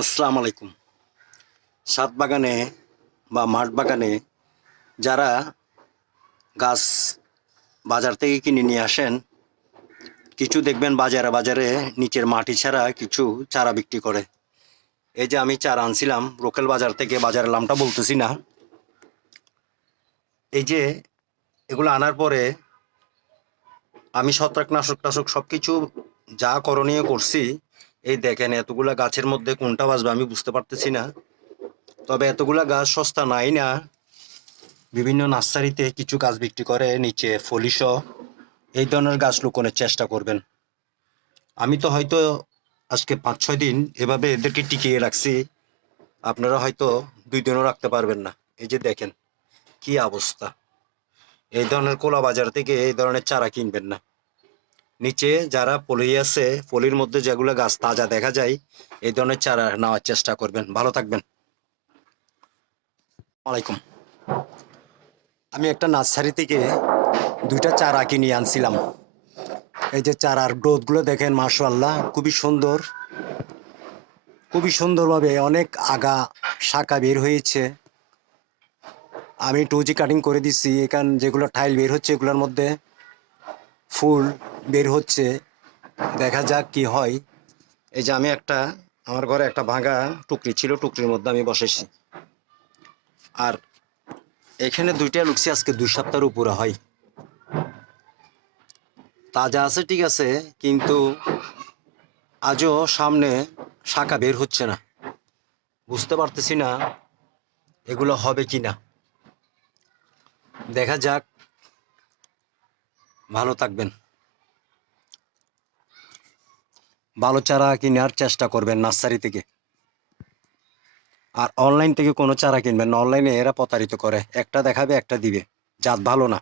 আসসালামু আলাইকুম। ছাদ বাগানে বা মাঠ বাগানে যারা গাছ বাজার থেকে কিনে নিয়ে আসেন, কিছু দেখবেন বাজারে বাজারে নিচের মাটি ছাড়া কিছু চারা বিক্রি করে। এই যে আমি চারা আনছিলাম লোকাল বাজার থেকে, বাজারের নামটা বলতেছি না। এই যে এগুলো আনার পরে আমি ছত্রাকনাশক টাশক সব কিছু যা করণীয় করছি। এই দেখেন এতগুলা গাছের মধ্যে কোনটা বাঁচবে আমি বুঝতে পারতেছি না। তবে এতগুলা গাছ সস্তা নাই না। বিভিন্ন নার্সারিতে কিছু গাছ বিক্রি করে নিচে ফলিসহ। এই ধরনের গাছ লুকোনোর চেষ্টা করবেন। আমি তো হয়তো আজকে 5-6 দিন এভাবে এদেরকে টিকিয়ে রাখছি, আপনারা হয়তো 2 দিনও রাখতে পারবেন না। এই যে দেখেন কি অবস্থা। এই ধরনের কোলা বাজার থেকে এই ধরনের চারা কিনবেন না। নিচে যারা পলি আছে, পলির মধ্যে যেগুলো গাছ তাজা দেখা যায়, এই ধরনের চারা নেওয়ার চেষ্টা করবেন। ভালো থাকবেন। ওয়ালাইকুম। আমি একটা নার্সারি থেকে 2টা চারা কিনে আনছিলাম। এই যে চারার গ্রোথ গুলো দেখেন, মাশাআল্লাহ খুবই সুন্দর, খুবই সুন্দরভাবে অনেক আগা শাখা বের হয়েছে। আমি 2G কাটিং করে দিচ্ছি, এখান যেগুলো টাইল বের হচ্ছে এগুলোর মধ্যে ফুল বের হচ্ছে। দেখা যাক কি হয়। এই যে আমি আমার ঘরে একটা ভাঙা টুকরি ছিল, টুকরির মধ্যে আমি বসেছি। আর এখানে 2টা লুকছি আজকে 2 সপ্তাহের উপরে হয়। তাজা আছে ঠিক আছে, কিন্তু আজও সামনে শাখা বের হচ্ছে না। বুঝতে পারতেছি না এগুলো হবে কি না। দেখা যাক। ভালো থাকবেন। ভালো চারা কেনার চেষ্টা করবেন নার্সারি থেকে। আর অনলাইন থেকে কোনো চারা কিনবেন না, অনলাইনে এরা প্রতারিত করে, একটা দেখাবে একটা দিবে, জাত ভালো না।